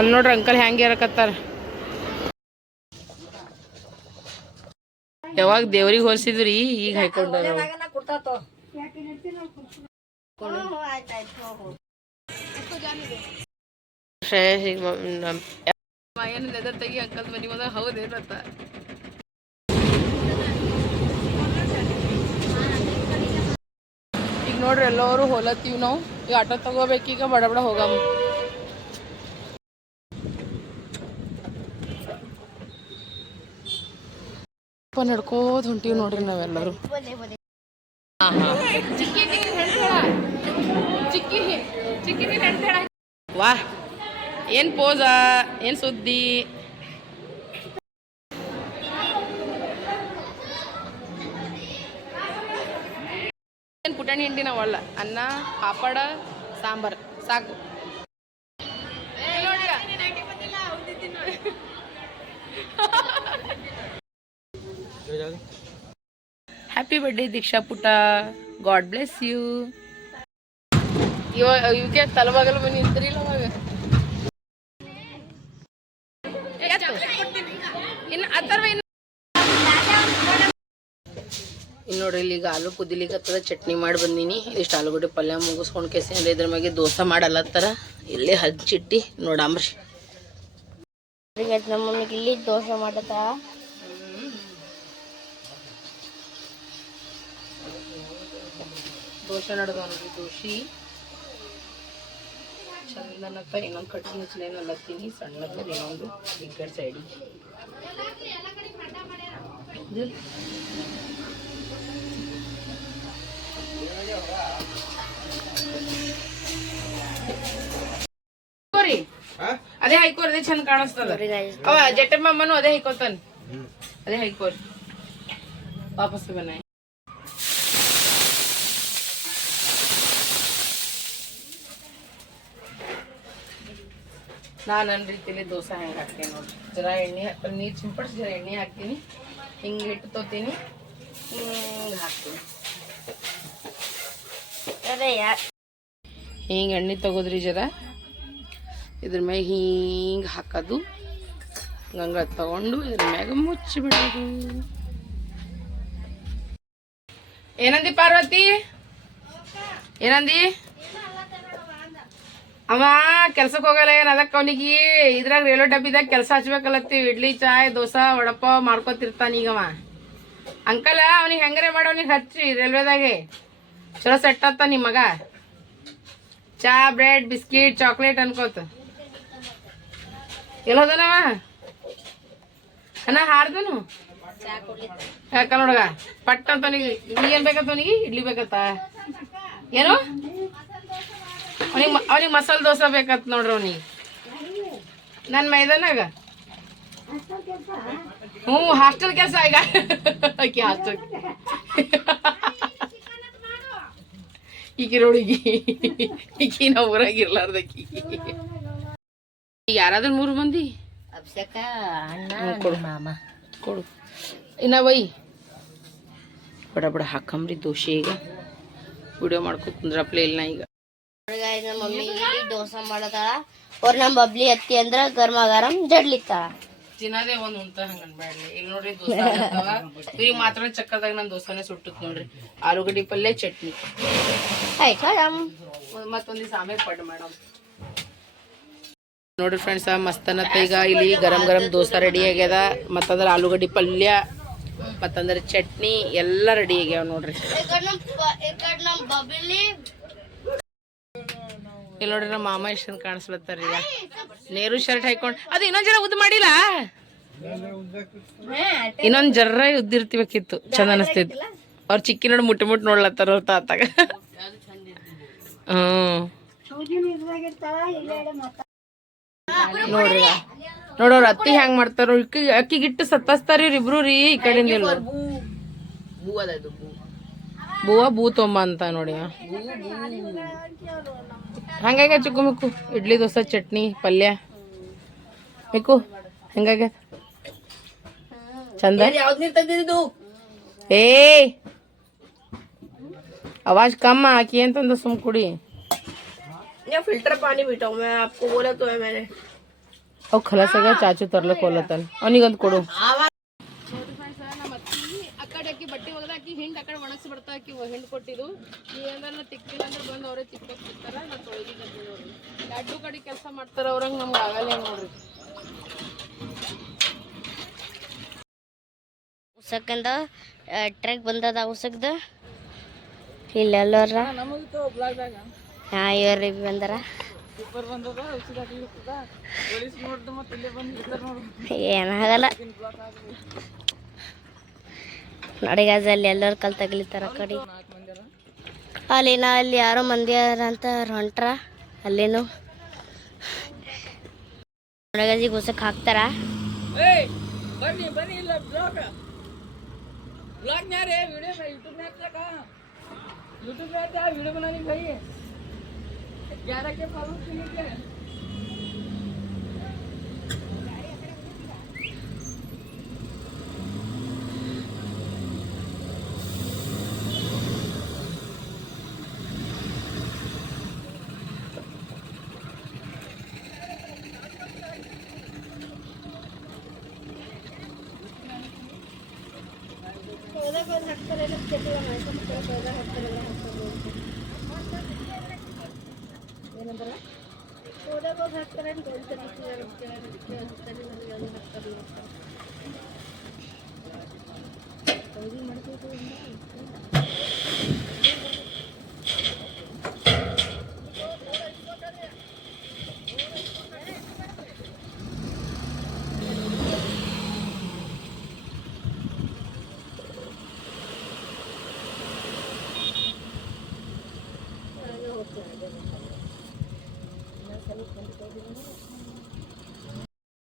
ಅಲ್ಲಿ ನೋಡ್ರಿ ಅಂಕಲ್ ಹೆಂಗೆ ಇರಕತ್ತಾರ. ಯಾವಾಗ ದೇವ್ರಿಗೆ ಹೋಲ್ಸಿದ್ರಿ? ಈಗ ಹಾಕೊಂಡ್ರ ಏನಿಲ್ಲ ತೆಗಿ ಅಂಕಲ್ ಮನಿ ಮುಂದೆ ಹೌದೇನತ್ತ ಈಗ ನೋಡ್ರಿ ಎಲ್ಲರೂ ಹೊಲತ್ತೀವಿ ನಾವು. ಈಗ ಆಟೋ ತಗೋಬೇಕೀಗ ಬಡ ಬಡ ಹೋಗಮ್ಮ ಅಪ್ಪ ನಡ್ಕೋತ ಹೊಂಟೀವಿ ನೋಡ್ರಿ ನಾವೆಲ್ಲರೂ. ವಾ ಏನ್ ಪೋಸ ಏನ್ ಸುದ್ದಿ? ಏನ್ ಪುಟಾಣಿ ಹಿಂಡಿ ನಾವಲ್ಲ ಅನ್ನ ಪಾಪಡ ಸಾಂಬಾರ್ ಸಾಕು. ಹ್ಯಾಪಿ ಬರ್ಡೇ ದೀಕ್ಷಾ ಪುಟ ಗಾಡ್ ಬ್ಲೆಸ್ ಯು ಇವ ಇವಕ್ಕೆ ತಲವಾಗಲ್ಲ ಮನೆ ನಿಂತ್ರಿಲ್ಲ ಅವಾಗ? ಇನ್ನು ಅಥರ್ವ ಇನ್ನು ಇನ್ನು ನೋಡ್ರಿ ಇಲ್ಲಿ ಈಗ ಆಲೂ ಕುದಿಲಿಕ್ಕತ್ತದ ಚಟ್ನಿ ಮಾಡಿ ಬಂದೀನಿ. ಇಷ್ಟು ಆಲೂಗಡ್ಡೆ ಪಲ್ಯ ಮುಗಿಸ್ಕೊಂಡು ಕೆಸಿ ಅಂದ್ರೆ ಇದ್ರ ಮ್ಯಾಗೆ ದೋಸೆ ಮಾಡಲತ್ತಾರ ಇಲ್ಲೇ ಹಚ್ಚಿಟ್ಟಿ ನೋಡಾಮ್ರಿ. ನಮ್ಮ ಮಮ್ಮಿಗೆ ಇಲ್ಲಿ ದೋಸೆ ಮಾಡತ್ತ? ದೋಸೆ ನಡೆದ ನೋಡ್ರಿ ದೋಸೆ ಚಂದನಕ್ಕ ಇನ್ನೊಂದು ಕಟ್ಟಿ ಮುಚ್ಚಲೇನು ಅಲ್ಲತ್ತೀನಿ ಸಣ್ಣದ ಇನ್ನೊಂದು ಈ ಕಡೆ ಸೈಡಿಗೆ ಹಾಕೋರಿ ಅದೇ ಹಾಕೋರಿ ಅದೇ ಚಂದ ಕಾಣಿಸ್ತದ ಅವ ಜಟ್ಟಮ್ಮಮ್ಮನು ಅದೇ ಹಾಕೋತಾನ ಅದೇ ಹಾಕೋರಿ ವಾಪಸ್ ಬನ್ನ ನಾನು ನನ್ನ ರೀತಿಲಿ ದೋಸೆ ಹೆಂಗೆ ಹಾಕ್ತೀನಿ ನೋಡಿ ಜರ ಎಣ್ಣೆ ನೀರು ಸಿಂಪಡಿಸಿ ಜರ ಎಣ್ಣೆ ಹಾಕ್ತೀನಿ. ಹಿಂಗೆ ಹಿಟ್ಟು ತೋತೀನಿ. ಹಿಂಗೆ ಹಾಕ್ತೀನಿ. ಹಿಂಗೆ ಎಣ್ಣೆ ತಗೋದ್ರಿ ಜರ. ಇದ್ರ ಮ್ಯಾಗ ಹಿಂಗೆ ಹಾಕೋದು. ಗಂಗ ತಗೊಂಡು ಇದ್ರ ಮ್ಯಾಗ ಮುಚ್ಚಿ ಬಿಡೋದು ಏನಂದಿ ಪಾರ್ವತಿ? ಏನಂದಿ? ಅವ ಕೆಲ್ಸಕ್ಕೆ ಹೋಗಲ್ಲ ಏನ್ ಅದಕ್ಕೆ ಅವನಿಗೆ? ಇದ್ರಾಗ ರೈಲ್ವೆ ಡಬ್ಬಿದಾಗ ಕೆಲಸ ಹಚ್ಬೇಕಲ್ಲತ್ತೀವಿ ಇಡ್ಲಿ ಚಾಯ್ ದೋಸೆ ವಡಪ ಮಾಡ್ಕೊತಿರ್ತಾನ ಈಗ ಅವ. ಅಂಕಲ ಅವನಿಗೆ ಹೆಂಗರೆ ಮಾಡಿ ಅವನಿಗೆ ಹಚ್ಚಿ ರೈಲ್ವೆದಾಗೆ. ಚಲೋ ಸೆಟ್ ಆತ ನಿಮ್ಮ ಮಗ. ಚಾ ಬ್ರೆಡ್ ಬಿಸ್ಕಿಟ್ ಚಾಕ್ಲೇಟ್ ಅನ್ಕೋತ. ಎಲ್ಲೋದನವ ಅಣ್ಣ ಹಾರ್ದನು? ಯಾಕ ನೋಡಗ ಪಟ್ ಅಂತ ಅವನಿಗೆ. ನೀ ಏನ್ ಬೇಕಂತ ಅವನಿಗೆ? ಇಡ್ಲಿ ಬೇಕತ್ತ ಏನು? ಅವನಿಗೆ ಅವನಿಗೆ ಮಸಾಲೆ ದೋಸೆ ಬೇಕಂತ ನೋಡ್ರಿ ಅವನಿಗೆ. ನನ್ನ ಮೈದಾನಾಗ. ಹ್ಞೂ ಹಾಸ್ಟೆಲ್ ಕೆಲಸ ಈಗ. ಆಕಿ ಹಾಸ್ಟೆಲ್ ಈಕಿ ಹುಡುಗಿ ಈಕಿ ನಾವು ಊರಾಗ ಇರ್ಲಾರ್ದಕ್ಕಿ ಈಗ ಯಾರಾದ್ರೂ ಮೂರು ಮಂದಿ? ಅಭಿಷೇಕ ಕೊಡು. ಮಾಮ. ಕೊಡು. ಇನ್ನ ಬೈ. ಬಡ ಬಡ ಹಾಕಂಬ್ರಿ ದೋಸೆ ಈಗ. ವಿಡಿಯೋ ಮಾಡ್ಕೊ ಕುಂದ್ರಪ್ಲೇ ಇಲ್ಲ ಈಗ. ನಮ್ಮ ಮಮ್ಮಿ ಇಲ್ಲಿ ದೋಸೆ ಮಾಡತಾಳ. ಅವ್ರ ನಮ್ಮ ಬಬ್ಲಿ ಅತ್ತಿ ಅಂದ್ರ ಗರ್ಮ ಗರಂ ಜಡ್ಲಿತ್ತಾಳ ದಿನಾದೆ ಒಂದ್ ಉಂಟ ಹಂಗ ಅನ್ಬ್ಯಾಡ್ಲಿ ಈಗ ನೋಡ್ರಿ ದೋಸೆ ಆಗತ್ತಾವ. ಈಗ ಮಾತ್ರ ಚಕ್ಕದಾಗ ನನ್ ದೋಸೆನೆ ಸುಟ್ಟತ್ ನೋಡ್ರಿ. ಆಲೂಗಡ್ಡಿ ಪಲ್ಯ ಚಟ್ನಿ. ಆಯ್ ಕಡಮ್ ಮತ್ತೊಂದು ದಿವಸ ಆಮೇಲೆ ಪಡ್ ಮೇಡಮ್ ನೋಡ್ರಿ ಫ್ರೆಂಡ್ಸ್ ಮಸ್ತನತ್ತ ಈಗ ಇಲ್ಲಿ ಗರಂ ಗರಂ ದೋಸೆ ರೆಡಿ ಆಗ್ಯದ. ಮತ್ತಂದ್ರ ಆಲೂಗಡ್ಡಿ ಪಲ್ಯ ಮತ್ತಂದ್ರೆ ಚಟ್ನಿ ಎಲ್ಲ ರೆಡಿ ಆಗ್ಯಾವ ನೋಡ್ರಿ. ನಮ್ಮ ಬಬ್ಲಿ ಇಲ್ಲಿ ನೋಡ್ರಿ ನಮ್ಮ ಮಾಮ ಎಷ್ಟು ಕಾಣಿಸ್ಲತ್ತಾರ ಈಗ ನೇರು ಶರ್ಟ್ ಹಾಕೊಂಡ್ ಅದು ಇನ್ನೊಂದ್ ಜನ ಉದ್ದು ಮಾಡಿಲ್ಲ ಇನ್ನೊಂದ್ ಜರ್ರ ಉದ್ದಿರ್ತಿಬೇಕಿತ್ತು ಚಂದ ಅನಸ್ತಿತ್ತು ಅವ್ರ ಚಿಕ್ಕಿ ನೋಡಿ ಮುಟ್ಟಿ ಮುಟ್ಟಿ ನೋಡ್ಲತ್ತಾರ ಅವ್ರ ತಾತಾಗ ಹ್ಮ್ ನೋಡ್ರಿ ನೋಡೋರ್ ಅತ್ತಿ ಹೆಂಗ್ ಮಾಡ್ತಾರ ಅಕ್ಕಿ ಅಕ್ಕಿಗಿಟ್ಟು ಸತ್ತಾಸ್ತಾರ ಇಬ್ರು ರೀ ಈ ಕಡೆಯಿಂದ ಇಲ್ಲ ಬೂವ ಬೂ ತೊಂಬ ಅಂತ ನೋಡಿ ಹಂಗಾಗ ಚಿಕ್ಕು ಮಿಕ್ಕು ಇಡ್ಲಿ ದೋಸೆ ಚಟ್ನಿ ಪಲ್ಯ ಮಿಕ್ಕು ಹೆಂಗಾಗ ಚಂದ ಏ आवाज कम आकी ಅಂತಂದ ಸುಮ್ ಕುಡಿ फिल्टर पानी पीता हूँ मैं आपको बोला तो है मैंने ಅವ್ ಖಲಾಸಾಗ ಚಾಚು ತರ್ಲಕ್ ಹೋಲತ್ತಾನ ಅವನಿಗೊಂದು ಕೊಡು ನಮ್ಮ ಅತ್ತಿ ಆ ಕಡೆ ಅಕ್ಕಿ ಬಟ್ಟೆ ಒಗದ ಅಕ್ಕಿ ಹಿಂಡ್ ಆ ಕಡೆ ಒಣಗಿಸಿ ಬಿಡ್ತಾ ಅಕ್ಕಿ ಹಿಂಡ್ ಕೊಟ್ಟಿದ್ದು. ಏನಾರ ತಿಕ್ಕಿಲ್ಲ ಅಂದ್ರೆ ಬಂದು ಅವರೇ ತಿಕ್ಕೋಕ್ ಸಿಗ್ತಾರ ನಾ ನೋಡ್ರಿ ಎರಡು ಕಡೆ ಕೆಲಸ ಮಾಡ್ತಾರ ಅವ್ರಂಗ ನಮ್ಗೆ ಆಗಲ್ಲ ನೋಡ್ರಿ. ಉಸಕಂದ ಟ್ರಕ್ ಬಂದದ ಉಸಕ್ದ. ಇಲ್ಲೆಲ್ಲರ. ಹಾ ಇವ್ರಿ ಬಂದಾರ. ಏನಾಗಲ್ಲ ನೋಡಿ ಗಾಜ ಅಲ್ಲಿ ಎಲ್ಲರೂ ಕಲ್ ತಗಲಿತಾರ ಕಡಿ ಕಡೆ. ಅಲ್ಲಿ ಯಾರೋ ಮಂದಿ ಅಂತ ಹೊಂಟ್ರ, ಅಲ್ಲೇನು. ನೋಡಗಾಜಿಗೆ ಹೊಸಕ್ ಹಾಕ್ತಾರ. ಬನ್ನಿ ಬನ್ನಿ, ಇಲ್ಲ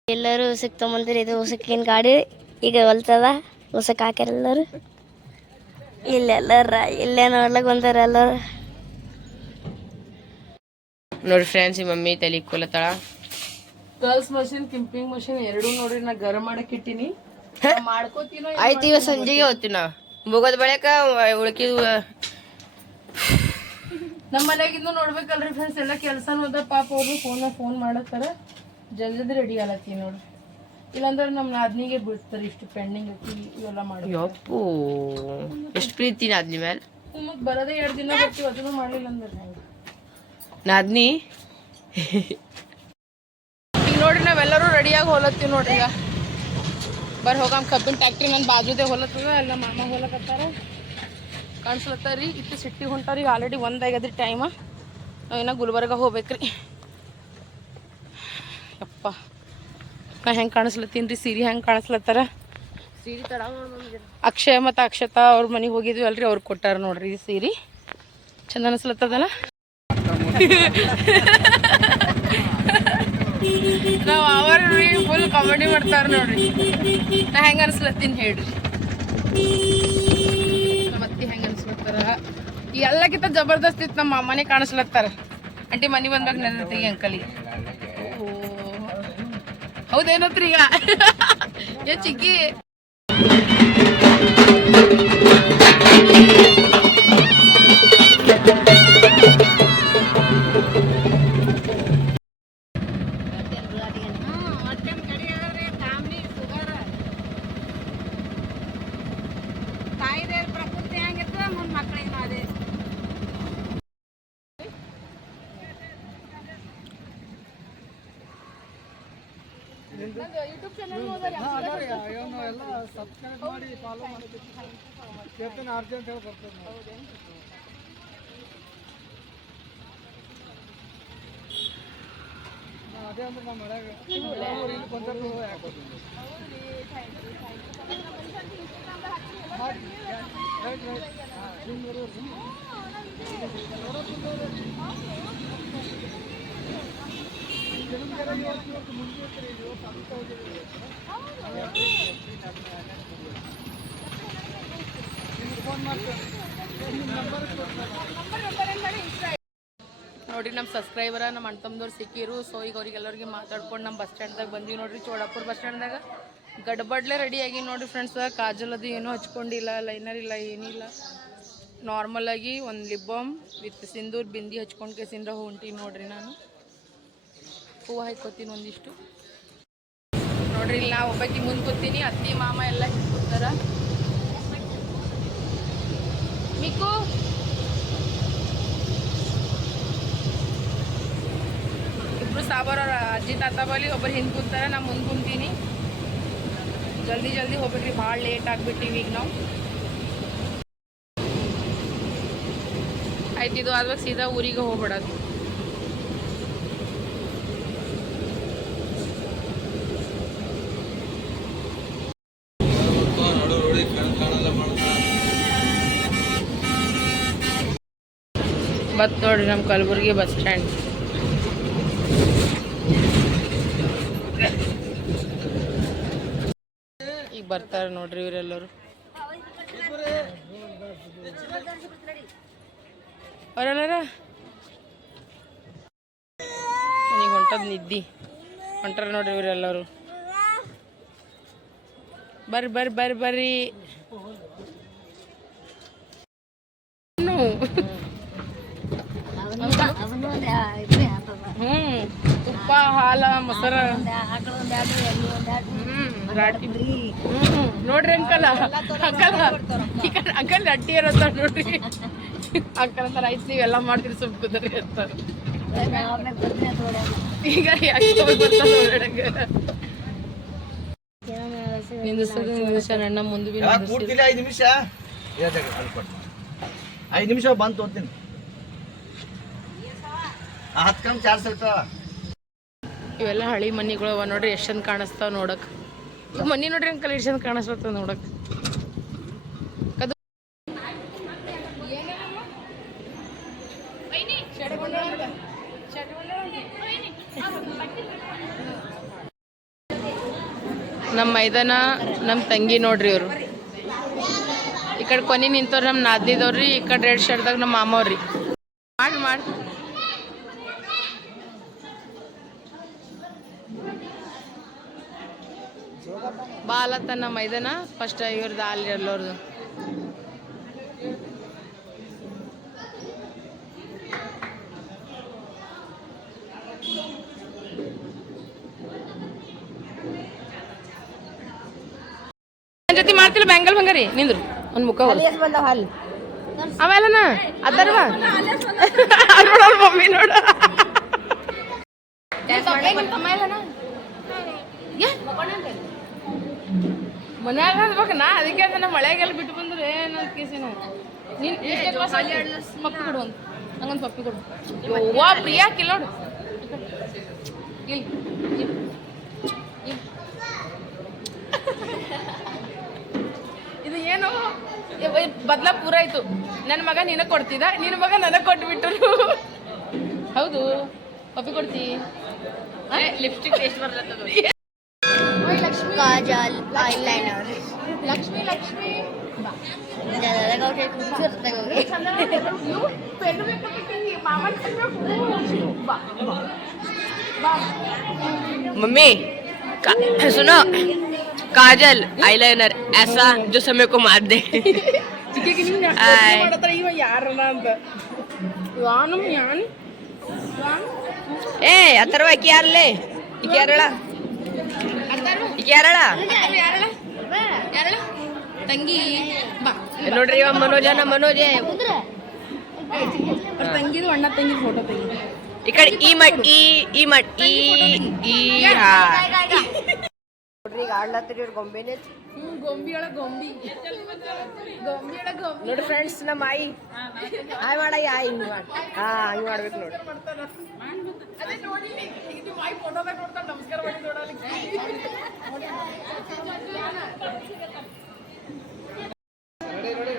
ಎಲ್ಲರೂ ಉಸಕ್ ಇದು ಉಸಕ್ಕಿನ ಗಾಡಿ ಈಗ ಹೊಲ್ತದ ಉಸಕ್ ಹಾಕ್ಯಾರ ಎಲ್ಲರೂ. ಇಲ್ಲೆಲ್ಲರ ಇಲ್ಲೇ ನೋಡ್ಲಕ್ ಬಂದಾರ ಎಲ್ಲರ. ನೋಡಿ ಫ್ರೆಂಡ್ಸ್ ಈ ಮಮ್ಮಿ ತಲೆ ಕೊಲತ್ತಾಳ. ಗರ್ಲ್ಸ್ ಮಷಿನ್ ಕಿಂಪಿಂಗ್ ಮಷಿನ್ ಎರಡೂ ನೋಡ್ರಿ ನಾ ಗರಂ ಮಾಡಕ್ ಇಟ್ಟಿನಿ. ಮಾಡ್ಕೋತೀನೋ ಆಯ್ತು ಇವ ಸಂಜೆಗೆ ಹೋಗ್ತೀವಿ ನಾವು ಮುಗದ ಬಳಿಕ ಉಳ್ಕಿದ್ ನಮ್ಮ ಮನ್ಯಾಗಿಂದು ನೋಡ್ಬೇಕಲ್ರಿ ಫ್ರೆಂಡ್ಸ್ ಎಲ್ಲ ಕೆಲಸ ಅದ ಪಾಪ ಅವ್ರು ಫೋನ್ ಫೋನ್ ಮಾಡತ್ತಾರ. ಜಲ್ದಿ ಜಲ್ದಿ ರೆಡಿ ಆಲತ್ತೀನಿ ನೋಡ್ರಿ. ಇಲ್ಲಾಂದ್ರೆ ನಮ್ಮ ನಾದ್ನಿಗೆ ಬಿಡ್ತಾರೆ ಇಷ್ಟು ಪೆಂಡಿಂಗ್ ಐತಿ ಇವೆಲ್ಲ ಮಾಡಿ ಯಪ್ಪು ಎಷ್ಟು ಪ್ರೀತಿ ನಾದ್ನಿ ಮೇಲೆ ಮತ್ತೆ ಬರೋದೇ ಎರಡು ದಿನ ಬರ್ತೀವಿ ಅದನ್ನು ಮಾಡಿಲ್ಲ ಅಂದ್ರೆ ಹೆಂಗೆ? ನಾದ್ನಿ ಈಗ ನೋಡ್ರಿ ನಾವೆಲ್ಲರೂ ರೆಡಿಯಾಗಿ ಹೊಲತ್ತೀವಿ ನೋಡ್ರಿ ಈಗ. ಬರ್ ಹೋಗಾಮ್ ಕಬ್ಬಿನ ಟ್ಯಾಕ್ಟ್ರಿ ನನ್ನ ಬಾಜುದೇ ಹೊಲತ್ತದ ಎಲ್ಲ ಮಾಮ ಹೊಲಕತ್ತಾರ. ಕಾಣಿಸ್ಲತ್ತಾರ ಇತ್ತು ಸಿಟ್ಟಿ ಹೊಂಟಾರ ಈಗ ಆಲ್ರೆಡಿ ಒಂದಾಗ್ಯದ್ರಿ ಟೈಮ ನಾವು ಇನ್ನು ಗುಲ್ಬರ್ಗ ಹೋಗ್ಬೇಕ್ರಿ. ಯಪ್ಪ. ನಾ ಹೆಂಗೆ ಕಾಣಿಸ್ಲತ್ತೀನಿ ರೀ ಸೀರೆ ಹೆಂಗೆ ಕಾಣಿಸ್ಲತ್ತಾರ? ಅಕ್ಷಯ ಮತ್ತು ಅಕ್ಷತಾ ಅವ್ರ ಮನೆಗೆ ಹೋಗಿದ್ವಿ ಅಲ್ರಿ ಅವ್ರು ಕೊಟ್ಟಾರ ನೋಡ್ರಿ ಈ ಸೀರೆ. ಚಂದ ಅನಿಸ್ಲತ್ತದಲ್ಲ ನಾವು ಅವರ್ ಫುಲ್ ಕಾಮಿಡಿ ಮಾಡ್ತಾರ ನೋಡ್ರಿ. ನಾ ಹೆಂಗೆ ಅನಿಸ್ಲತ್ತೀನಿ ಹೇಳ್ರಿ. ನಮ್ಮ ಹೆಂಗೆ ಅನಿಸ್ಲತ್ತಾರ? ಎಲ್ಲಕ್ಕಿಂತ ಜಬರ್ದಸ್ತ್ ಇತ್ತು ನಮ್ಮ ಮನೆ ಕಾಣಿಸ್ಲತ್ತಾರ. ಆಂಟಿ ಮನೆ ಬಂದಾಗ ನೆನತಿ ಅಂಕಲಿಗೆ ಹೌದೇನತ್ರಿ ಈಗ ಏ ಚಿಕ್ಕಿ ಕಾಂಟ್ಯಾಕ್ಟ್ ಮಾಡಿ ಫಾಲೋ ಮಾಡಕ್ಕೆ ಕೇಳ್ತಾನೆ ಅರ್ಜೆಂಟ್ ಹೇಳಿ ಬರ್ತದೆ ಅದೇ ಅಂದ್ರೆ ನಮ್ಮ ಮಳೆಗೆ ಇಲ್ಲಿ ಬಂದದ್ದು ಹಾಕೋದು ಮುಂದೆ ನೋಡ್ರಿ ನಮ್ಮ ಸಬ್ಸ್ಕ್ರೈಬರ ನಮ್ಮ ಅಣ್ಣ ತಮ್ಮದವ್ರು ಸಿಕ್ಕಿರು. ಸೊ ಈಗ ಅವ್ರಿಗೆಲ್ಲರಿಗೆ ಮಾತಾಡ್ಕೊಂಡು ನಮ್ಮ ಬಸ್ ಸ್ಟ್ಯಾಂಡ್ದಾಗ ಬಂದೀವಿ ನೋಡ್ರಿ ಚೋಡಾಪುರ ಬಸ್ ಸ್ಟ್ಯಾಂಡ್ದಾಗ ಗಡ್ಬಡ್ಲೆ ರೆಡಿ ಆಗಿ ನೋಡ್ರಿ ಫ್ರೆಂಡ್ಸ್ ಕಾಜಲ್ ಅದು ಏನೂ ಹಚ್ಕೊಂಡಿಲ್ಲ ಲೈನರ್ ಇಲ್ಲ ಏನಿಲ್ಲ ನಾರ್ಮಲ್ ಆಗಿ ಒಂದು lip balm with sindoor bindi ಹಚ್ಕೊಂಡು ಕೇಸಿಂದ ಹೊಂಟಿ ನೋಡ್ರಿ ನಾನು. ಹೂವು ಹಾಕೋತೀನಿ ಒಂದಿಷ್ಟು. ನೋಡ್ರಿ ಇಲ್ಲ ಒಬ್ಬಾಕಿ ಮುಂದೆ ಕೂತೀನಿ, ಅತ್ತಿ, ಮಾಮ ಎಲ್ಲ ಹಿಂಗೆ ಕೂತಾರ. ಮಿಕ್ಕು ಇಬ್ರು ಸಾಬರ ಅಜ್ಜಿ ತಾತ ಬಳಿ ಒಬ್ಬರು ಹಿಂದ್ ಕುಂತಾರೆ ನಾ ಮುಂದ್ ಕುಂತೀನಿ. ಜಲ್ದಿ ಜಲ್ದಿ ಹೋಗ್ಬೇಕ್ರಿ ಭಾಳ ಲೇಟ್ ಆಗ್ಬಿಟ್ಟಿವಿ ಈಗ ನಾವು. ಆಯ್ತು, ಇದು ಆದ್ಮೇಲೆ ಸೀದಾ ಊರಿಗೆ ಹೋಗ್ಬಿಡೋದು. ನೋಡ್ರಿ ನಮ್ಮ ಕಲಬುರ್ಗಿ ಬಸ್ ಸ್ಟ್ಯಾಂಡ್ ಈಗ ಬರ್ತಾರೆ ನೋಡ್ರಿ ಇವರೆಲ್ಲರೂ. ಅವರೆಲ್ಲರ? ಈಗ ಹೊಂಟದ್ ನಿದ್ದಿ. ಹೊಂಟಾರ ನೋಡ್ರಿ ಇವರೆಲ್ಲರೂ. ಬರ್ರಿ ಬರ್ರಿ ಬರ್ರಿ ಬರ್ರಿ. ಹ್ಮ್ ತುಪ್ಪ ಹಾಲ ಮೊಸರ. ನೋಡ್ರಿ ಅಂಕಲ್. ಅಂಕಲ್ ಈ ಕಡೆ ಅಂಕಲ್ ಅಡ್ಡಿ ಇರತ್ತ ನೋಡ್ರಿ. ಅಂಕಲ್ ಅಂತಾರ ಆಯ್ತು ಎಲ್ಲ ಮಾಡ್ತೀರಿ ಸ್ವಲ್ಪ ಕುದ್ರಿ ಅಂತಾರ. ಈಗ? ನಿಂದಿಸೋದು ನಿಂದಿಸ್ಯಾನ ಅಣ್ಣ ಮುಂದೆ ಐದು ನಿಮಿಷ? ಐದು ನಿಮಿಷ ಬಂದು ತೋತೀನಿ ಇವೆಲ್ಲ ಹಳಿ ಮನಿಗಳು ಅವ ನೋಡ್ರಿ, ಎಷ್ಟು ಚಂದ ಕಾಣಿಸ್ತಾವ ನೋಡಕ್. ಮನಿ ನೋಡ್ರಿ ಅಂಕಲ್, ಎಷ್ಟು ಚಂದ ಕಾಣಿಸ್ತಾವ ನೋಡಕ್. ಅದು ನಮ್ಮ ಮೈದಾನ ನಮ್ಮ ತಂಗಿ ನೋಡ್ರಿ ಇವರು. ಈ ಕಡೆ ಕೊನೆ ನಿಂತವ್ರು ನಮ್ಮ ನಾದಿದವ್ರಿ ಈ ಕಡೆ ರೆಡ್ ಶರ್ಟ್ದಾಗ ನಮ್ಮ ಮಾಮವ್ರಿ ಮಾಡಿ ಮಾಡಿ. ಬಾಲ ತನ್ನ ಮೈದಾನ ಫಸ್ಟ್ ಇವ್ರದ್ದು ಅಲ್ಲಿ ಎಲ್ಲರದು ಜೊತೆ ಮಾಡ್ತಿಲ್ಲ ಬ್ಯಾಂಗಲ್ ಬಂಗಾರಿ? ನಿಂದ್ರು. ಒಂದ್ ಮುಖ ಆಮೇಲೆ ಅದರ್ವಾ? ನೋಡ ಮಮ್ಮಿ ನೋಡ. ಮನ್ಯಾಗ ಅನ್ಬೇಕು ನಾ ಅದಕ್ಕೆ ಅದನ್ನ ಮಳೆಗೆಲ್ಲ ಬಿಟ್ಟು ಬಂದ್ರೆ ಏನಂತ ಕೇಸಿನ ನೀನ್ ಎಷ್ಟೇ ಕ್ಲಾಸ್ ಪಪ್ಪಿ ಕೊಡು ಒಂದು ನಂಗೊಂದು ಪಪ್ಪಿ ಕೊಡು. ಯವ್ವಾ ಪ್ರಿಯಾ ಕಿಲ್ ನೋಡು. ಇಲ್ಲಿ. ಇದು ಏನು? ಬದ್ಲ ಪೂರ ಆಯ್ತು. ನನ್ನ ಮಗ ನಿನಗೆ ಕೊಡ್ತಿದ? ನಿನ್ನ ಮಗ ನನಗೆ ಕೊಟ್ಬಿಟ್ರು. ಹೌದು. ಪಪ್ಪಿ ಕೊಡ್ತಿ. ಲಿಪ್ಸ್ಟಿಕ್ ಟೇಸ್ಟ್ ಬರ್ಲತ್ತದ. Kajal eyeliner Lakshmi Lakshmi pen mummy का- सुनो काजल आईलाइनर ऐसा जो समय को मार दे ಆಯ್. ಇವ ಯಾರನ ಅಂತ ಯಾನು ಯಾನ್ ಏ ಅಥರ್ವ ಈಕಿ ಯಾರಲ್ಲೇ ಈಕಿ ಯಾರಳ ಈಕಿ ಯಾರಳ ಯಾರಳ? ಯಾರಳ ತಂಗಿ. ಬಾ. ನೋಡ್ರಿ ಇವ ಮನೋಜ. ನಮ್ಮ ಅವ್ರ ತಂಗಿದು ಅಣ್ಣ ತಂಗಿ ಫೋಟೋ ತೆಗಿ. ಈ ಕಡೆ ಈ ಮಟ್ ಈ ಈ ಮಟ್ ಈ ಈ ಹಾ. ಹ್ಮ್ ಗೊಂಬಿ ಒಳಗ ಗೊಂಬಿ. ಗೊಂಬಿ ಒಳಗ ಗೊಂಬಿ. ನೋಡಿ ಫ್ರೆಂಡ್ಸ್ ನಮ್ಮ ಆಯಿ. ಆಯ್ ಮಾಡ ಆಯ್ ಹಿಂಗ್ ಮಾಡ್. ಹಾ ಹಿಂಗ್ ಮಾಡ್ಬೇಕು ನೋಡಿ. ನಮಸ್ಕಾರ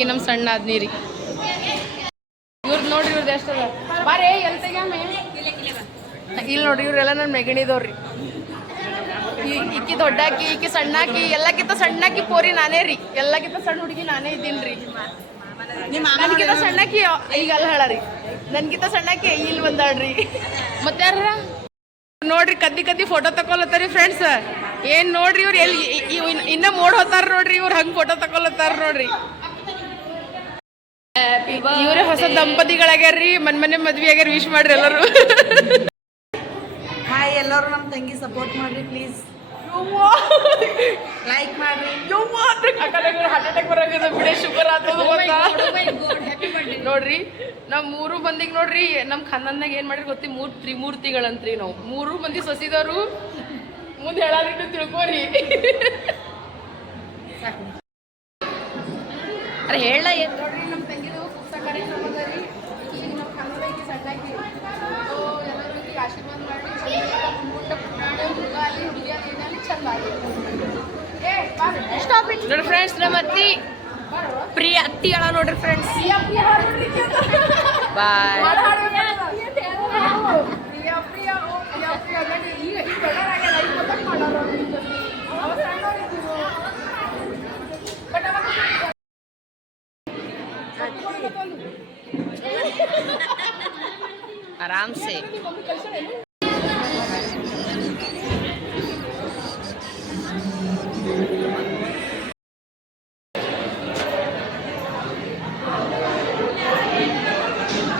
ಈಕೆ ನಮ್ಮ ಸಣ್ಣ ಆದ್ನಿ ನೀರಿ ಇವ್ರದ್ದು ನೋಡ್ರಿ ಇವ್ರದ್ದು ಎಷ್ಟದ ಬಾರೇ ಎಲ್ಲಿ ತೆಗ್ಯಾಮ? ಇಲ್ಲಿ ನೋಡ್ರಿ ಇವ್ರೆಲ್ಲ ನನ್ನ ಮೆಗಣಿದವ್ರಿ. ಈಕಿ ದೊಡ್ಡಾಕಿ ಈಕಿ ಸಣ್ಣಾಕಿ ಎಲ್ಲಕ್ಕಿಂತ ಸಣ್ಣಾಕಿ ಪೋರಿ ನಾನೇ ರೀ. ಎಲ್ಲಕ್ಕಿಂತ ಸಣ್ಣ ಹುಡುಗಿ ನಾನೇ ಇದ್ದೀನಿ ರೀ. ನನಗಿಂತ ಸಣ್ಣಾಕಿ ಈಗ ಅಲ್ಲ ಹೇಳ ರೀ ನನ್ಗಿಂತ ಸಣ್ಣಾಕಿ ಇಲ್ಲಿ ಬಂದಾಳ್ರಿ. ಮತ್ತೆ ಯಾರ ನೋಡ್ರಿ ಕದ್ದಿ ಕದ್ದಿ ಫೋಟೋ ತಕೊಲತ್ತಾರಿ ಫ್ರೆಂಡ್ಸ್ ಏನ್ ನೋಡ್ರಿ ಇವ್ರು ಎಲ್ಲಿ ಇನ್ನ ಮೋಡ್ ಹೋತಾರ ನೋಡ್ರಿ ಇವ್ರು ಹಂಗ್ ಫೋಟೋ ತಕೊಲತ್ತಾರ ನೋಡ್ರಿ. ಇವ್ರೆ ಹೊಸ ದಂಪತಿಗಳಾಗ್ಯಾರ್ರಿ ಮನ್ ಮನೆ ಮದ್ವಿ ಆಗ್ಯಾರ ವಿಶ್ ಮಾಡ್ರಿ ಎಲ್ಲರೂ. ಹಾಯ್ ಎಲ್ಲರೂ ನಮ್ಮ ತಂಗಿ ಸಪೋರ್ಟ್ ಮಾಡ್ರಿ ಪ್ಲೀಸ್ ಲೈಕ್ ಮಾಡ್ರಿ. ಹಾರ್ಟ್ ಅಟ್ಯಾಕ್ ಬರಾಗದ ಬಿಡೆ ಶುಗರ್ ಆಗ್ತದ ನೋಡ್ರಿ ನಮ್ ಮೂರು ಮಂದಿಗೆ ನೋಡ್ರಿ ನಮ್ ಖಂದನ್ದಾಗ ಏನ್ ಮಾಡ್ರಿ ಗೊತ್ತಿ? ಮೂರ್ ತ್ರಿಮೂರ್ತಿಗಳಂತ್ರಿ ನಾವು. ಮೂರು ಮಂದಿ ಸೊಸಿದವರು. ಮುಂದೆ ಹೇಳಾರಿಟ್ಟು ತಿಳ್ಕೋರಿ. ಅರೆ ಹೇಳ ಏನ್ ನೋಡ್ರಿ ನಮ್ಮ ತಂಗಿದು ಕುಪ್ಸ ಕಾರ್ಯಕ್ರಮ ಅದ ರೀ ಈಗ ನಮ್ಮ ಕನ್ನಡ ಐತಿ ಸಣ್ಣಾಗಿ ಸೊ ಎಲ್ಲರೂ ಈಗ ಆಶೀರ್ವಾದ ಮಾಡಿ ಮುಂದೆ ಪುಟಾಣಿ ಹುಡುಗ ಅಲ್ಲಿ ಹುಡುಗಿ ಅಲ್ಲಿ ಚಂದ ನೋಡಿ ಫ್ರೆಂಡ್ಸ್ ನಮ್ಮ ಅತ್ತಿ. ಪ್ರಿಯ ಅತ್ತಿ ಅಳ ನೋಡ್ರಿ ಫ್ರೆಂಡ್ಸ್ ಬಾಯ್ ಪ್ರಿಯ ಪ್ರಿಯ ಓ ಪ್ರಿಯ ಪ್ರಿಯ ನೋಡಿ ಈಗ ಈಗ ದೊಡ್ಡವರಾಗ್ಯಾರ, ಈಗ ಗೊತ್ತಾಗ್ ಮಾಡೋರು ಅವ್ರು ಈಗ. ಅವಾಗ ಸಣ್ಣವ್ರಿದ್ರು. But ಅವಾಗ ಆರಾಮ್ಸೆ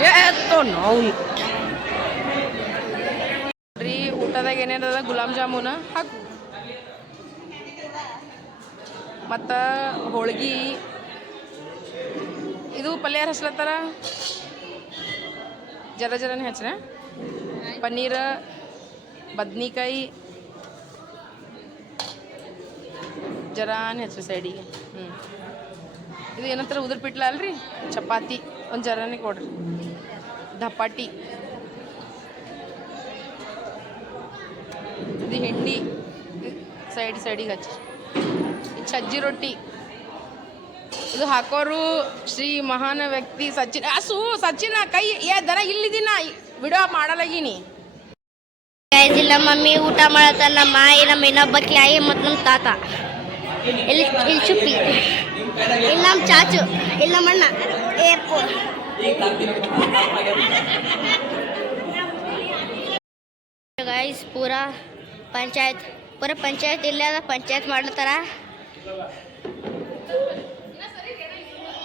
ಎತ್ತೋ ನಾವು ರೀ ಊಟದಾಗ ಏನೇನದ ಗುಲಾಬ್ ಜಾಮೂನ ಹಾಕು. ಮತ್ತು ಹೋಳ್ಗಿ. ಇದು ಪಲ್ಯ ಹಚ್ಲತ್ತಾರ ಜರ ಜರನೇ ಹಚ್ಚಿನ ಪನ್ನೀರ, ಬದ್ನಿಕಾಯಿ. ಜರಾನೇ ಹಚ್ರಿ ಸೈಡಿಗೆ ಹ್ಞೂ ಇದು ಏನಂತಾರೆ ಉದುರ್ ಪಿಟ್ಲ ಅಲ್ರಿ? ಚಪಾತಿ. ಒಂದು ಜರಾನೇ ಕೊಡ್ರಿ. ದಪಾಟಿ ಇದು ಹಿಂಡಿ ಸೈಡ್ ಸೈಡಿಗೆ ಹಚ್ಚಿ. ಸಜ್ಜಿ ರೊಟ್ಟಿ. ಇದು ಹಾಕೋರು ಶ್ರೀ ಮಹಾನ್ ವ್ಯಕ್ತಿ ಸಚಿನ್. ಅಸು ಸಚಿನ ಕೈ, ಏ, ದರ, ಇಲ್ಲಿದ್ದೀನ. ವಿಡಿಯೋ ಮಾಡಲಾಗಿನಿ. ಇಲ್ಲ ಮಮ್ಮಿ ಊಟ ಮಾಡತ್ತ, ನಮ್ಮ ಮಾಯಿ, ನಮ್ಮ ಇನ್ನೊಬ್ಬಕ್ಕೆ, ಆಯಿ ಮತ್ತು ನಮ್ಮ ತಾತ. ಇಲ್ಲಿ ಇಲ್ಲಿ ಚುಪ್ಪಿ. ಇಲ್ಲಿ ನಮ್ಮ ಚಾಚು, ಇಲ್ಲಿ ನಮ್ಮ ಅಣ್ಣ. ಏರ್ಪೋರ್ಟ್ ಗೈಸ್ ಪೂರಾ ಪಂಚಾಯತ್ ಪೂರ ಪಂಚಾಯತ್ ಇಲ್ಲೇ ಅದ ಪಂಚಾಯತ್ ಮಾಡ್ಲತ್ತಾರ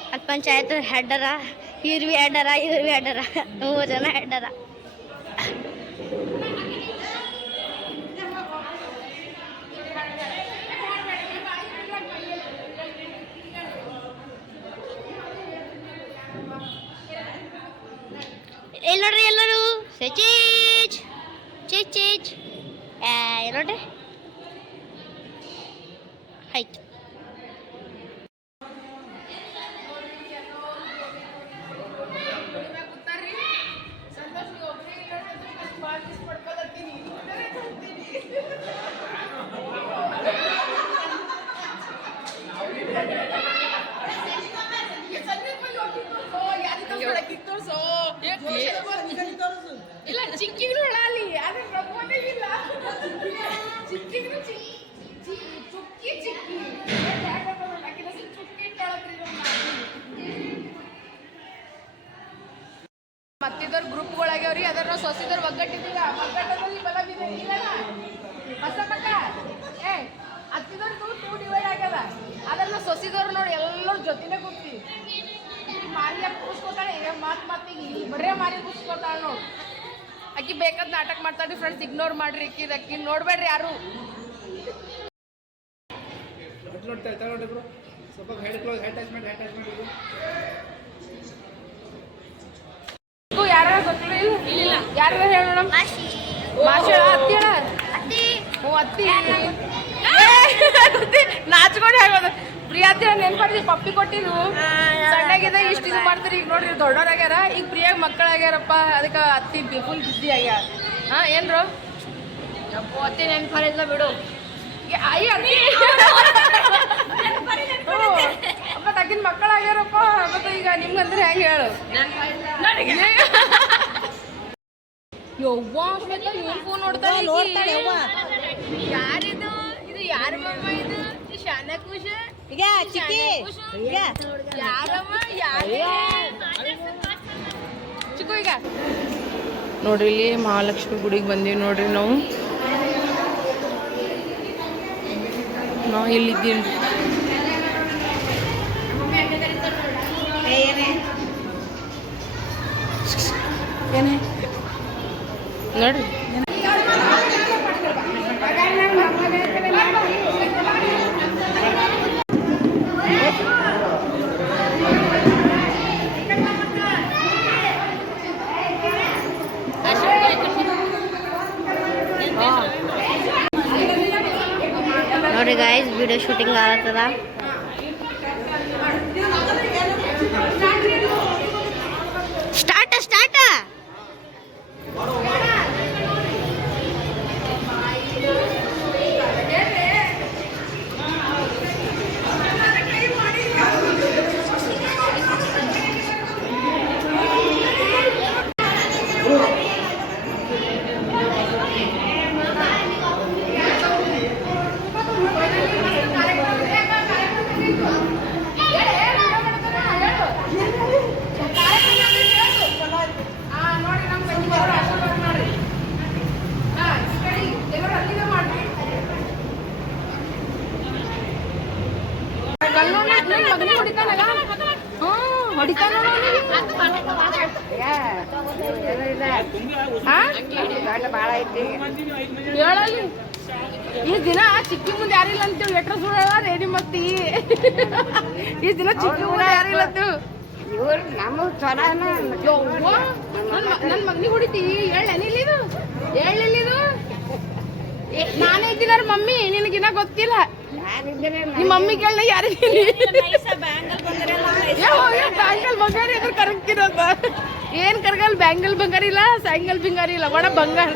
ಅಲ್ಲಿ ಪಂಚಾಯತ್ ಹೆಡ್ಡರ ಇವ್ರು ಭೀ ಹೆಡ್ಡರ ಇವ್ರು ಭೀ ಹೆಡ್ಡರ ಮೂರು ಜನ ಹೆಡ್ಡರ ಎಲ್ಲಿ ನೋಡ್ರಿ ಎಲ್ಲರೂ ಸಚೀಚ್ ಚೀಚ್ ಚೀಚ್ ಎಲ್ಲಿ ನೋಡ್ರಿ ಆಯ್ತು ಇಲ್ಲ ಚಿಕ್ಕಿಗೂ ಹೇಳಲಿ ಆದ್ರೆ ಪ್ರಭುವೇ ಇಲ್ಲ ಚಿಕ್ಕಿಗೂ ಚುಕ್ಕಿ ಚಿಕ್ಕಿ ಚುಕ್ಕಿ ಮತ್ತಿದ್ದವ್ರ ಗ್ರೂಪ್ಗಳಾಗ್ಯಾವ್ರಿ ಅದರ ನಾವು ಸೊಸಿದವ್ರು ಒಗ್ಗಟ್ಟಿದ್ದೀಗ ಒಗ್ಗಟ್ಟದಲ್ಲಿ ಬಲವಿದೆ ಇಲ್ಲಲ್ಲ ಹೊಸ ಮಕ್ಕ ಏ ಹತ್ತಿದವ್ರದ್ದು ಟೂ ಡಿವೈಡ್ ಆಗ್ಯದ ಅದ್ರ ನಾವು ಸೊಸಿದವ್ರು ನೋಡಿ ಎಲ್ಲರೂ ಜೊತೆನೇ ಕೂತೀವಿ ಮಾರಿಯ ಕೂಸ್ಕೋತಾಳೆ ಈಗ ಮಾತ್ ಮಾತಿಗೆ ಇಲ್ಲಿ ಬರೇ ಮಾರಿ ಕೂಸ್ಕೋತಾಳೆ ನೋಡು ಅಕ್ಕಿ ಬೇಕಾದ ನಾಟಕ ಮಾಡ್ತಾಳ್ರಿ ಫ್ರೆಂಡ್ಸ್ ಇಗ್ನೋರ್ ಮಾಡ್ರಿ ಅಕ್ಕಿ ಅಕ್ಕಿ ನೋಡ್ಬೇಡ್ರಿ ಯಾರು ನೋಡ್ತಾ ಇರ್ತಾರೆ ನೋಡಿ ಬ್ರೋ ಸ್ವಲ್ಪ head close head attachment head attachment ಇದು ಯಾರು ಗೊತ್ತಿಲ್ಲ ಇಲ್ಲ ಯಾರ ಹೇಳ ಮೇಡಮ್ ಮಾಷ ಅತ್ತಿ. ಹೇಳ? ಹ್ಞೂ ಅತ್ತಿ ನಾಚ್ಕೊಂಡು ಹೇಳೋದು ಪ್ರಿಯಾತಿ ಪಪ್ಪಿ ಕೊಟ್ಟಿರು ಸಣ್ಣಗಿದ್ದ ಇಷ್ಟು ಇದು ಮಾಡ್ತೀರಿ ಈಗ ನೋಡ್ರಿ ದೊಡ್ಡವ್ರಾಗ್ಯಾರ ಈಗ ಪ್ರಿಯಾಗ ಮಕ್ಕಳಾಗ್ಯಾರಪ್ಪ ಅದಕ್ಕೆ ಅತ್ತಿ ಫುಲ್ ಬಿಸಿ ಆಗ್ಯಾರ ಹಾ ಏನ್ರು? ಅತ್ತಿ ನೆನ್ಪಾರಿಲ್ಲ ಬಿಡು. ಈ ಅಯ್ಯ ಅತ್ತಿ. ಮತ್ತೆ ಅಕ್ಕಿನ ಮಕ್ಕಳಾಗ್ಯಾರಪ್ಪ ಮತ್ತೆ ಈಗ ನಿಮ್ಗಂದ್ರೆ ಹೆಂಗೆ ಹೇಳು? ಯವ್ವ ಶ್ವೇತಾ ಇವ್ನ್ ಫೋನ್ ನೋಡ್ತಾಳೆ ಈಕಿ. ಯಾರಿದು? ಇದು ಯಾರ ಮಮ್ಮ ಇದು? ಈ ಶಾನ ಖುಷ ಈಗ ಚಿಕ್ಕಿ. ಈಗ. ಯಾರಮ್ಮ ಯಾರೇ? ಚಿಕ್ಕು ಈಗ. ನೋಡ್ರಿ ಇಲ್ಲಿ ಮಹಾಲಕ್ಷ್ಮಿ ಗುಡಿಗೆ ಬಂದೀವಿ ನೋಡ್ರಿ ನಾವು. ನಾವು ಇಲ್ಲಿದ್ದೀವಿ. ಏನೇ? ನೋಡ್ರಿ. ನೋಡ್ರಿ ಗಾಯ್ಸ್ ವಿಡಿಯೋ ಶೂಟಿಂಗ್ ಆಗತ್ತದ ಸ್ಟಾರ್ಟ್ ಸ್ಟಾರ್ಟ್ ಭಾಳ ಐತಿ ಹೇಳಲ್ಲಿ ಈ ದಿನ ಚಿಕ್ಕಿ ಮುಂದೆ ಯಾರಿಲ್ಲ ಅಂತೀವಿ ಎಟ್ರ ಸುಳ್ಳ ರೇಡಿ ಮತ್ತಿ ಈ ದಿನ ಚಿಕ್ಕಿ ಮುಂದೆ ಯಾರಿಲ್ಲ ಅಂತೀವಿ ಇವ್ರು ನಮಗೆ ಚೊಲೋನ ಯವ್ವ, ನನ್ ಮಗನಿಗೆ ಹೊಡಿತಿ. ಇದ್ದೀನಾರ ಮಮ್ಮಿ ನಿನಗಿನ್ನ ಗೊತ್ತಿಲ್ಲ. ನಿಮ್ಮ ಮಮ್ಮಿ ಕೇಳ ಯಾರಿಗೆ ಬ್ಯಾಂಗಲ್ ಬಂಗಾರ ಎದ್ರ ಕರಗ್ತಿರೋದ? ಏನ್ ಕರಗಲ್ ಬ್ಯಾಂಗಲ್ ಬಂಗಾರ ಇಲ್ಲ ಸ್ಯಾಂಗಲ್ ಬಂಗಾರ ಇಲ್ಲ ಒಣ ಬಂಗಾರ.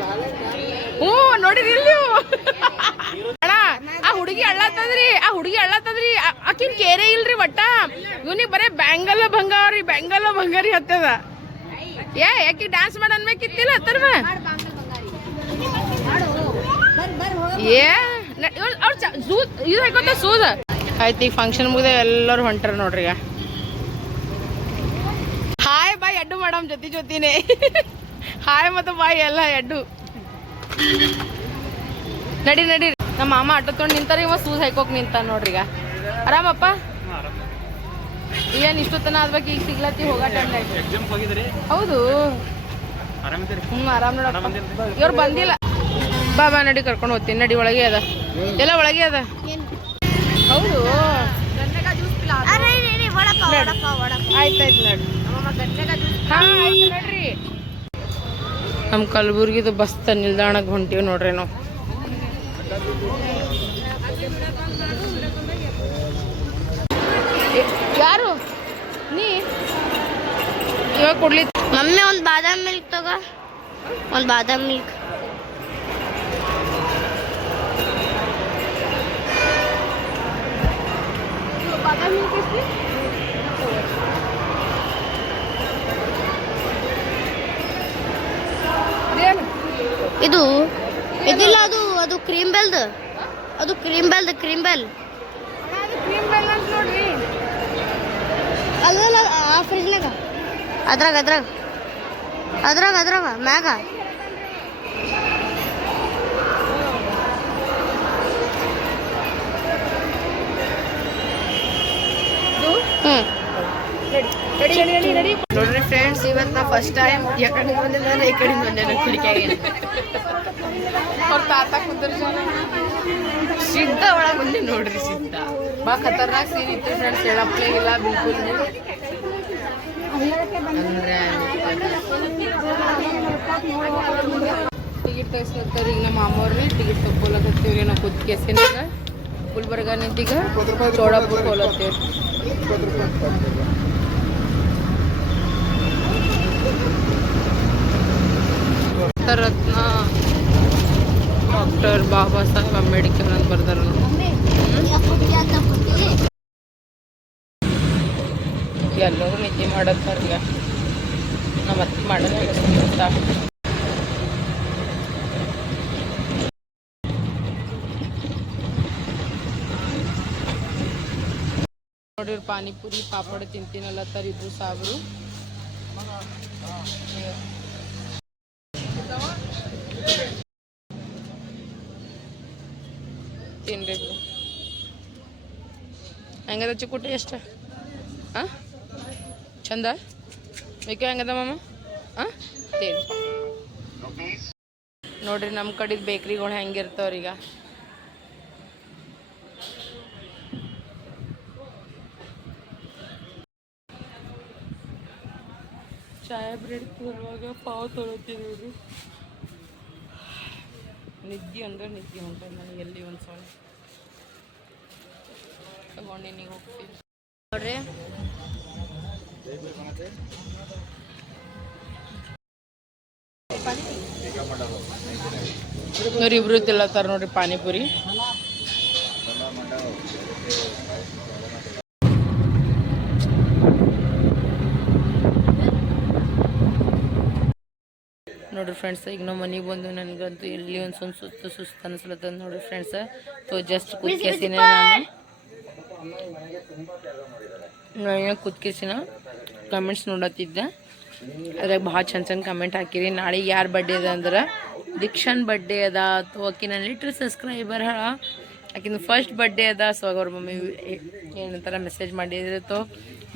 ಹ್ಞೂ ನೋಡಿರಿ ಇಲ್ಲಿ ಆ ಹುಡುಗಿ ಅಳ್ಳತ್ತದ್ರಿ ಆ ಹುಡುಗಿ ಅಳ್ಳತ್ತದ್ರಿ ಆಕಿನ್ ಕೇರೆ ಇಲ್ರಿ ಒಟ್ಟ. ಇವನಿಗೆ ಬರೇ ಬ್ಯಾಂಗಲ್ ಬಂಗಾರಿ ಬ್ಯಾಂಗಲ್ ಬಂಗಾರಿ ಹತ್ತದ. ಏ, ಯಾಕೆ ಡ್ಯಾನ್ಸ್ ಮಾಡ ಅನ್ಬೇಕಿತ್ತಿಲ್ಲ ಹತ್ತರ್ವ? ಏ ಅವ್ರ ಸೂದ್ ಇದು ಹಾಕೋತ ಸೂದ. ಆಯ್ತು, ಈಗ ಫಂಕ್ಷನ್ ಮುಗಿದೆ ಎಲ್ಲರೂ ಹೊಂಟಾರ ನೋಡ್ರಿ ಹಾಯ್ ಬಾಯ್ ಎಡ್ಡು ಮೇಡಮ್ ಜೊತೆ ಜೊತಿನೇ. ಹಾಯ್ ಮತ್ತು ಬಾಯ್ ಎಲ್ಲ ಎಡ್ಡು. ನಡಿ ನಡಿ. ನಮ್ಮ ಮಾಮ ಆಟೋ ತೊಗೊಂಡು ನಿಂತಾರ ಇವ ಸೂಸ್ ಹಾಕೋಕ್ ನಿಂತ ನೋಡ್ರಿ ಈಗ ಆರಾಮಪ್ಪ ಏನ್ ಇಷ್ಟೊತ್ತನ ಆದ್ಬೇಕು ಈಗ ಸಿಗ್ಲತ್ತಿ ಹೋಗೋ ಟೈಮ್ ಎಕ್ಸಾಮ್ ಹೋಗಿದ್ರಿ? ಹೌದು. ಹ್ಞೂ ಆರಾಮ್ ನೋಡಪ್ಪ. ಇವ್ರು ಬಂದಿಲ್ಲ. ಬಾಬಾ ಬಾ ನಡಿ ಕರ್ಕೊಂಡು ಹೋಗ್ತೀನಿ. ನಡಿ ಒಳಗೆ ಅದ. ಎಲ್ಲ ಒಳಗೆ ಅದ? ಹೌದು. ನಮ್ ಆಯ್ತಾಯ್ತು ನೋಡಿ. ಹಾಂ ಆಯ್ತು ನೋಡ್ರಿ. ನಮ್ಮ ಕಲಬುರ್ಗಿದು ಬಸ್ ನಿಲ್ದಾಣಕ್ಕೆ ಹೊಂಟೀವಿ ನೋಡ್ರಿ ನಾವು. ಯಾರು? ನೀ? ಇವಾಗ ಕೊಡ್ಲಿ. ಮಮ್ಮಿ ಒಂದು ಬಾದಾಮ್ ಮಿಲ್ಕ್ ತಗೋ. ಒಂದು ಬಾದಾಮ್ ಮಿಲ್ಕ್ ಇದು ಇದಿಲ್ಲ ಅದು ಅದು ಕ್ರೀಮ್ ಬೆಲ್ದು ಅದು ಕ್ರೀಮ್ ಬೆಲ್ದು ಕ್ರೀಮ್ ಬೆಲ್ ಅಲ್ಲ ಆ ಫ್ರಿಜ್ನಾಗ ಅದ್ರಾಗ ಅದ್ರಾಗ. ಅದ್ರಾಗ ಅದ್ರಾಗ, ಮ್ಯಾಗ. ಹ್ಞೂ ನೋಡ್ರಿ ಫ್ರೆಂಡ್ಸ್ ಇವತ್ತು ನಾ ಫಸ್ಟ್ ಟೈಮ್ ಯಾಕಡೆ ಬಂದಿಲ್ಲ ಈ ಕಡೆ ಬಂದೇನೆ ಕಿಡಿಕ್ಯಾಗ ಅವ್ರ ತಾತ ಕುಂದ್ರ ಸಿದ್ಧ ಒಳಗೆ ಬಂದಿ ನೋಡ್ರಿ ಸಿದ್ಧ. ಬಾ ಖತರ್ನಾಕ್ ಸೀನ್ ಇತ್ತು ಫ್ರೆಂಡ್ಸ್ ಹೇಳಪ್ಲೇ ಇಲ್ಲ ಬಿಲ್ಕುಲ್ ಅಂದ್ರೆ ಟಿಕೆಟ್ ತೆಗಿಸ್ಕೊತಾರೆ ಈಗ ನಮ್ಮ ಮಾಮವ್ರಿ ಟಿಕೆಟ್ ತಗೊಳಕತ್ತೀವ್ರಿ ನಾವು ಕುದ್ಕೆಸಿನಾಗ ಗುಲ್ಬರ್ಗ ನಿಂತೀಗ ಚೋಡಾಪುರ ಹೋಲತ್ತೀವಿ ರತ್ನ ಡಾಕ್ಟರ್ ಬಾಬಾ ಸಾಹೇಬ್ ಅಂಬೇಡ್ಕರ್ ಅಂತ ಬರ್ದಾರ ಎಲ್ಲರೂ ನಿದ್ದೆ ಮಾಡತ್ತಾರ ಈಗ ನಮ್ಮ ಅತ್ತೆ ಮಾಡಲ್ಲ ಅಂತ ನೋಡಿರಿ, ಪಾನಿಪುರಿ, ಪಾಪಡ್ ತಿಂತೀನಲ್ಲತ್ತಾರ ಇಬ್ರು ಸಾಬ್ರು. ಇಬ್ರು. ಹೆಂಗದ ಚಿಕ್ಕುಟ್ಟಿ ಎಷ್ಟು? ಹಾಂ ಚಂದ? ಮಿಕ್ಕ ಹೆಂಗದ ಮಾಮ? ಹಾಂ ತಿನ್. ನೋಡ್ರಿ ನಮ್ಮ ಕಡೆದು ಬೇಕ್ರಿಗಳು ಹೆಂಗಿರ್ತಾವ್ರೀಗ ಚಾಯ್ ಬ್ರೆಡ್ ತರುವಾಗ ಪಾವ್ ತೊಗೊಳ್ತೀನಿ ನಿದ್ದೆ ಅಂದರೆ ನಿದ್ದೆ ಉಂಟು ನನಗೆ ಎಲ್ಲಿ ಒಂದು ಸೊಳ್ಳೆ ತಗೊಂಡು ನೀವು ಹೋಗ್ತೀನಿ ನೋಡ್ರಿ. ನೋಡ್ರಿ ಇಬ್ರು ತಿಲ್ಲತ್ತಾರ ನೋಡ್ರಿ ಪಾನಿಪುರಿ. ನೋಡ್ರಿ ಫ್ರೆಂಡ್ಸ್ ಈಗ ನಾವು ಮನೆಗೆ ಬಂದು ನನಗಂತೂ ಎಲ್ಲಿ ಒಂದು ಸ್ವಲ್ಪ ಸುಸ್ತು ಸುಸ್ತು ಅನಿಸ್ಲತ್ತದ ನೋಡಿ ಫ್ರೆಂಡ್ಸ್ ಸೊ ಜಸ್ಟ್ ಕುದ್ಕೇಸಿನ ನಾನು. ನಾನು ಕಮೆಂಟ್ಸ್ ನೋಡತ್ತಿದ್ದೆ. ಅದ್ರಾಗ ಭಾಳ ಚಂದ ಚಂದ ಕಮೆಂಟ್ ಹಾಕಿರಿ. ನಾಳೆ ಯಾರ ಬರ್ಡೇ ಅದ ಅಂದ್ರೆ ದಿಕ್ಷನ್ ಬರ್ಡೇ ಅದ. ಅಥವಾ ನನ್ನ ಲಿಟ್ರ್ ಸಬ್ಸ್ಕ್ರೈಬರ್ ಆಕಿನ ಫಸ್ಟ್ ಬರ್ಡೆ ಅದ. ಸೊ ಅವ್ರ ಮಮ್ಮಿ ಏನಂತಾರ ಮೆಸೇಜ್ ಮಾಡಿದ್ರೆ. ತೋ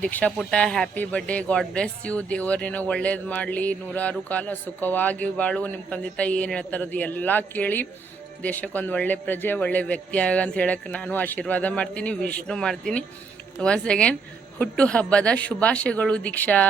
ದೀಕ್ಷಾ ಪುಟ್ಟ happy birthday, God bless you ದೇವರೇನೋ ಒಳ್ಳೇದು ಮಾಡಲಿ, ನೂರಾರು ಕಾಲ ಸುಖವಾಗಿ ಬಾಳು. ನಿಮ್ಮ ತಂದೆ ತಾಯಿ ಏನು ಹೇಳ್ತಾರದು ಎಲ್ಲ ಕೇಳಿ ದೇಶಕ್ಕೊಂದು ಒಳ್ಳೆ ಪ್ರಜೆ, ಒಳ್ಳೆ ವ್ಯಕ್ತಿ ಆಗ ಅಂತ ಹೇಳಕ್ಕೆ ನಾನು ಆಶೀರ್ವಾದ ಮಾಡ್ತೀನಿ, ವಿಷ್ಣು ಮಾಡ್ತೀನಿ. ಒನ್ಸ್ ಅಗೇನ್ ಹುಟ್ಟು ಹಬ್ಬದ ಶುಭಾಶಯಗಳು ದೀಕ್ಷಾ.